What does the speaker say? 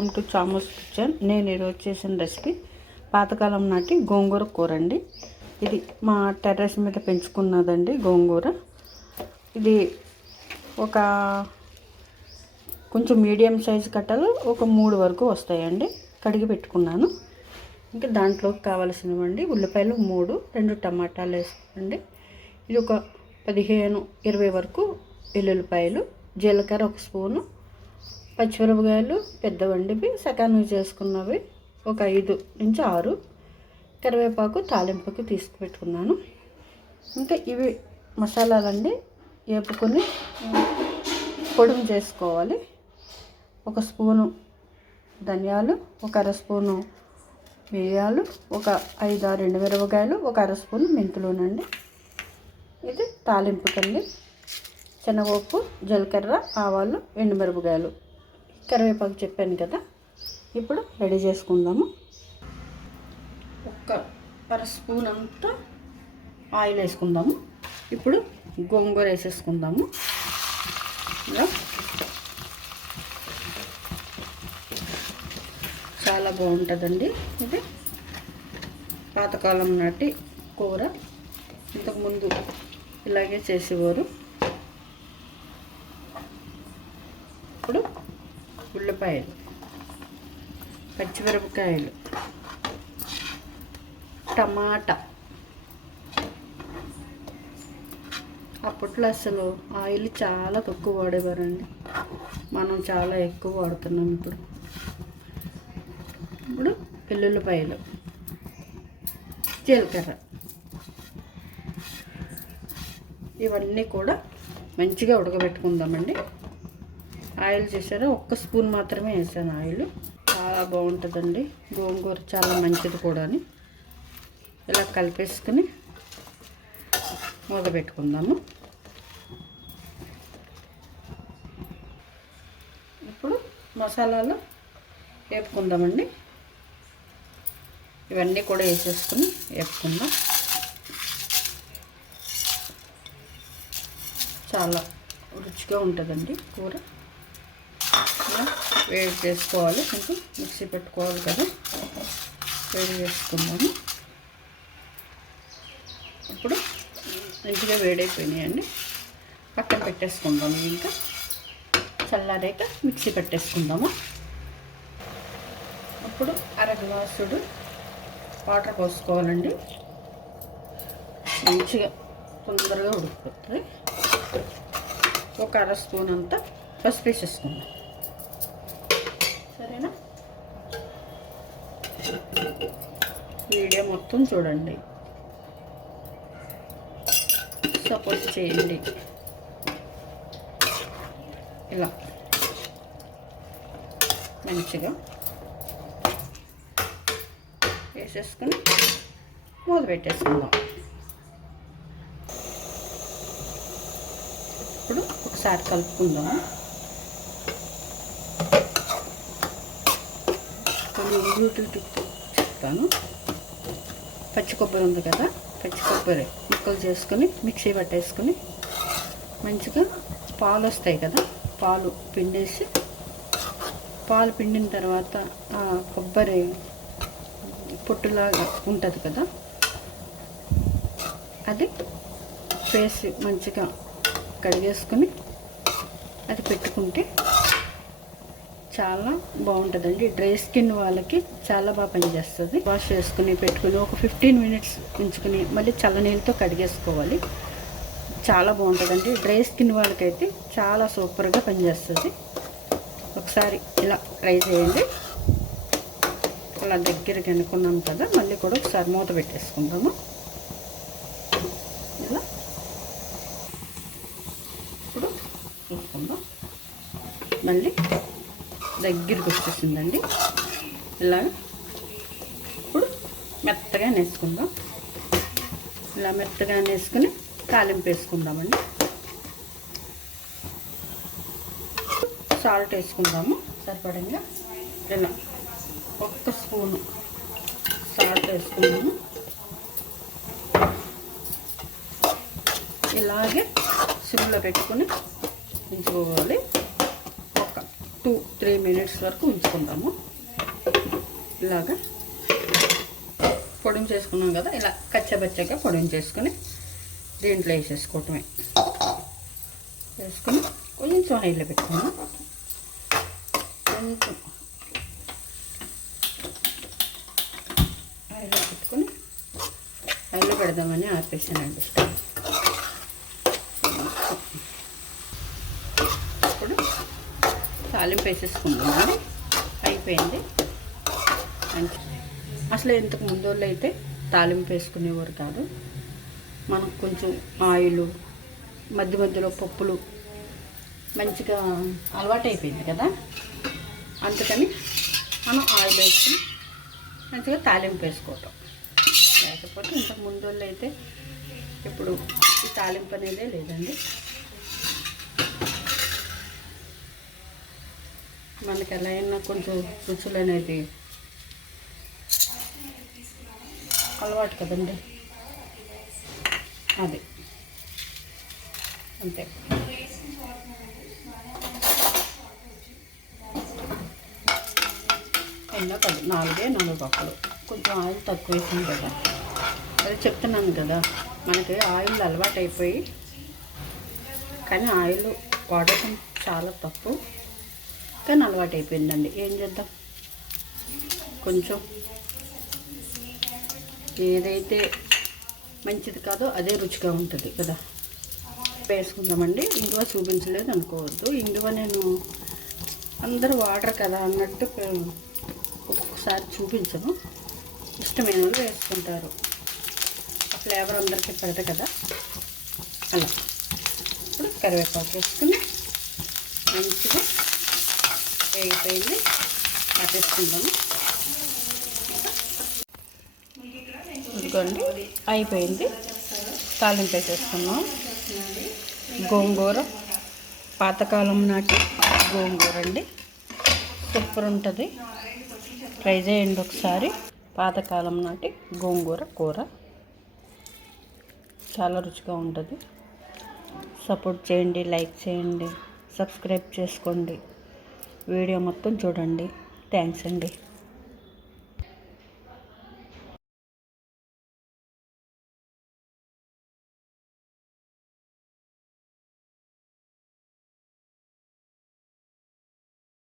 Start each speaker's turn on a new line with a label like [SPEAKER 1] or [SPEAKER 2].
[SPEAKER 1] Welcome to చామోస్ kitchen. నేను ఈరోజు చేసిన రెసిపీ పాతకాలం నాటి గోంగూర కూర అండి ఇది మా టెర్రస్ మీద పెంచుకున్నదండి గోంగూర. ఇది ఒక కొంచెం మీడియం సైజు కట్టలు ఒక మూడు వరకు వస్తాయండి. కడిగి పెట్టుకున్నాను. ఇంకా దాంట్లోకి కావాల్సినవండి ఉల్లిపాయలు మూడు రెండు టమాటాలు వేసుకోండి. ఇది ఒక పదిహేను ఇరవై వరకు ఎల్లుల్లిపాయలు జీలకర్ర ఒక స్పూను పచ్చిమిరపకాయలు పెద్ద వండిపి సకాను చేసుకున్నవి ఒక ఐదు నుంచి ఆరు. కరివేపాకు తాలింపుకి తీసుకుపెట్టుకున్నాను. ఇంకా ఇవి మసాలాలండి వేపుకొని పొడుము చేసుకోవాలి. ఒక స్పూను ధనియాలు ఒక అర స్పూను మిరియాలు ఒక ఐదు ఆరు రెండు మిరపకాయలు ఒక అర స్పూను మెంతులునండి ఇది తాలింపుకండి శనగపప్పు జీలకర్ర ఆవాలు ఎండుమిరపకాయలు. కరివేపాకు చెప్పాను కదా ఇప్పుడు రెడీ చేసుకుందాము. ఒక్క అర స్పూన్ అంతా ఆయిల్ వేసుకుందాము. ఇప్పుడు గోంగూర వేసేసుకుందాము. ఇలా. చాలా బాగుంటుందండి ఇది. పాతకాలం నాటి కూర. ఇంతకుముందు ఇలాగే చేసేవారు. ఇప్పుడు ఉల్లిపాయలు పచ్చిమిరపకాయలు టమాటా అప్పట్లో అసలు ఆయిల్ చాలా తక్కువ వాడేవారండి. మనం చాలా ఎక్కువ వాడుతున్నాం ఇప్పుడు. ఇప్పుడు వెల్లుల్లిపాయలు జీలకర్ర. ఇవన్నీ కూడా మంచిగా ఉడకబెట్టుకుందామండి. ఆయిల్ చేశారు ఒక్క స్పూన్ మాత్రమే వేసాను ఆయిల్. చాలా బాగుంటుందండి. గోంగూర చాలా మంచిది కూడా ఇలా కలిపేసుకుని మూత పెట్టుకుందాము. ఇప్పుడు మసాలాలు వేపుకుందామండి. ఇవన్నీ కూడా వేసేసుకుని వేపుకుందాం. చాలా రుచిగా ఉంటుందండి కూర. వేడి చేసుకోవాలి. కొంచెం మిక్సీ పెట్టుకోవాలి కదా. వేడి చేసుకుందాము. ఇప్పుడు మంచిగా వేడైపోయినాయండి. పక్కన పెట్టేసుకుందాము ఇంకా. చల్లారాక మిక్సీ పెట్టేసుకుందాము. అప్పుడు అర గ్లాసుడు వాటర్ పోసుకోవాలండి. మంచిగా తొందరగా ఉడికిపోతుంది. ఒక అర స్పూన్ అంతా పసుపు వేసేసుకుందాం. వీడియో మొత్తం చూడండి. సపోర్ట్ చేయండి. ఇలా. మంచిగా వేసేసుకుని మూత పెట్టేసుకుందాం. ఇప్పుడు ఒకసారి కలుపుకుందాము. కొన్ని యూట్యూబ్ చెప్తాను. పచ్చి కొబ్బరి ఉంది కదా పచ్చి కొబ్బరి ముక్కలు చేసుకొని మిక్సీ పట్టేసుకొని మంచిగా పాలు వస్తాయి కదా పాలు పిండేసి పాలు పిండిన తర్వాత ఆ కొబ్బరి పొట్టులాగా ఉంటుంది కదా అది వేసి మంచిగా కడిగేసుకొని అది పెట్టుకుంటే చాలా బాగుంటుందండి. డ్రై స్కిన్ వాళ్ళకి చాలా బాగా పనిచేస్తుంది. వాష్ చేసుకుని పెట్టుకుని ఒక ఫిఫ్టీన్ మినిట్స్ ఉంచుకుని మళ్ళీ చల్లనీళ్ళతో కడిగేసుకోవాలి. చాలా బాగుంటుందండి. డ్రై స్కిన్ వాళ్ళకైతే చాలా సూపర్గా పనిచేస్తుంది. ఒకసారి ఇలా ట్రై చేయండి. అలా దగ్గరికి అనుకున్నాం కదా మళ్ళీ కూడా ఒకసారి మూత పెట్టేసుకుందాము. ఇలా ఇప్పుడు చూసుకుందాం. మళ్ళీ దగ్గరికి వచ్చేసిందండి. ఇలా ఇప్పుడు మెత్తగా నేసుకుందాం. ఇలా మెత్తగా నేసుకుని తాలింపు వేసుకుందామండి. సాల్ట్ వేసుకుందాము సరిపడంగా. ఇలా ఒక్క స్పూను సాల్ట్ వేసుకున్నాము ఇలాగే సిమ్లో పెట్టుకుని ఉంచుకోవాలి. టూ త్రీ మినిట్స్ వరకు ఉంచుకుందాము ఇలాగా. పొడిని చేసుకున్నాం కదా ఇలా కచ్చబచ్చగా పొడిని చేసుకొని దీంట్లో వేసేసుకోవటమే. వేసుకుని కొంచెం హైలో పెట్టుకున్నాం కొంచెం హైలో పెట్టుకుని హైలో పెడదామని ఆపేసానండి ఇప్పుడు తాలింపు వేసేసుకుందాం అయిపోయింది. అసలు ఇంతకు ముందు వాళ్ళు అయితే తాలింపు వేసుకునేవారు కాదు. మనకు కొంచెం ఆయిల్ మధ్య మధ్యలో పప్పులు మంచిగా అలవాటు అయిపోయింది కదా. అందుకని మనం ఆయిల్ వేసుకుని మంచిగా తాలింపు వేసుకోవటం. లేకపోతే ఇంతకు ముందు వాళ్ళు అయితే ఇప్పుడు ఈ తాలింపు అనేదే లేదండి. మనకి ఎలా అయినా కొంచెం రుచులు అనేది అలవాటు కదండి. అది. అంతే. అయినా పది నాలుగే నాలుగు పక్కలు కొంచెం ఆయిల్ తక్కువ వేసింది కదా. అదే చెప్తున్నాను కదా మనకి ఆయిల్ అలవాటు అయిపోయి కానీ ఆయిల్ వాడటం చాలా తప్పు. కానీ అలవాటు అయిపోయిందండి ఏం చేద్దాం? కొంచెం. ఏదైతే మంచిది కాదో అదే రుచిగా ఉంటుంది కదా. వేసుకుందామండి. ఇంగువ చూపించలేదు అనుకోవద్దు. ఇంగువ నేను అందరూ వాడరు కదా అన్నట్టు ఒక్కొక్కసారి చూపించను. ఇష్టమైన వాళ్ళు వేసుకుంటారు. ఫ్లేవర్ అందరికీ పెడతా కదా. అలా. ఇప్పుడు కరివేపాకు వేసుకుని మంచిగా వేగిపోయింది పట్టేసుకుందాము. ఇదిగోండి అయిపోయింది. తాలింపు వేసేసుకున్నాం గోంగూర పాతకాలం నాటి గోంగూర అండి. సూపర్ ఉంటుంది. ట్రై చేయండి ఒకసారి. పాతకాలం నాటి గోంగూర కూర. చాలా రుచిగా ఉంటుంది. సపోర్ట్ చేయండి లైక్ చేయండి సబ్స్క్రైబ్ చేసుకోండి. వీడియో మొత్తం చూడండి. థ్యాంక్స్ అండి.